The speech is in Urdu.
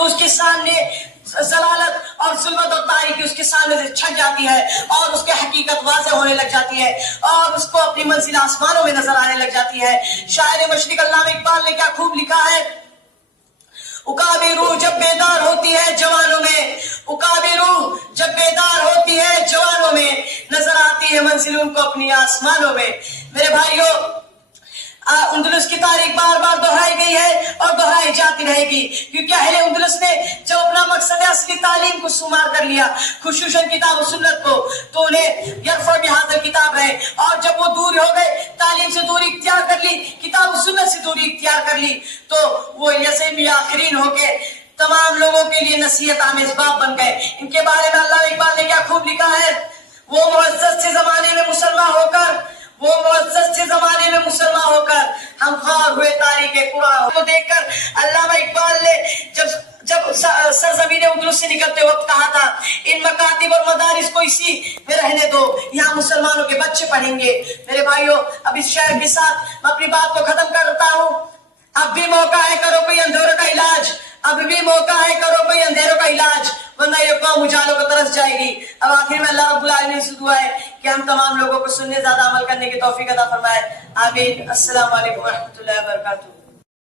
تو اس کے سامنے ضلالت اور ظلمت اور تاریکی اس کے سامنے سے چھٹ جاتی ہے اور اس کی حقیقت واضح ہونے لگ جاتی ہے اور اس کو اپنی منزل آسمانوں میں نظر آنے لگ جاتی ہے۔ شاعر مشرق علامہ اقبال نے کیا خوب لکھا ہے، اکابِ روح جب بیدار ہوتی ہے جوانوں میں، اکابِ روح جب بیدار ہوتی ہے جوانوں میں، نظر آتی ہے منزل ان کو اپنی آسمانوں میں۔ میرے بھائیوں، اندلس کی تاریخ بار بار دہرائی گئی ہے اور دہرائی جاتی رہے گی، کیونکہ اہل اندلس نے جب اپنا مقصد اصلی تعلیم کو شمار کر لیا، خصوصاً کتاب و سنت کو، تو انہیں یرفع بہذا کتاب ہے، اور جب وہ دور ہو گئے، تعلیم سے دوری اختیار کر لی، کتاب و سنت سے دوری اختیار کر لی، تو وہ یسمی آخرین ہو کے تمام لوگوں کے لیے نصیحت آمیز باب بن گئے۔ ان کے بارے میں علامہ اقبال نے کیا خوب لکھا ہے، وہ معزز سے زمانے میں مسلمان ہو کر، وہ معزز سے زمانے میں مسلمان ہو کر ہم خوار ہوئے تاریخ قرآن کو دیکھ کر علامہ اقبال نے جب سرزمین اندلس سے نکلتے وقت کہا تھا، ان مکاتب اور مدارس کو اسی میں رہنے دو، یہاں مسلمانوں کے بچے پڑھیں گے۔ میرے بھائیوں، اب اس شعر کے ساتھ میں اپنی بات کو ختم کرتا ہوں۔ اب بھی موقع ہے، کرو کوئی اندھیروں کا علاج، اب بھی موقع ہے، کرو کوئی اندھیروں کا علاج، ورنہ یہ قوم اجالوں کو ترس جائے گی۔ اب آخر میں اللہ رب العالمین سے دعا ہے کہ ہم تمام لوگوں کو سننے زیادہ عمل کرنے کی توفیق عطا فرمائے، آمین۔ السلام علیکم ورحمۃ اللہ وبرکاتہ۔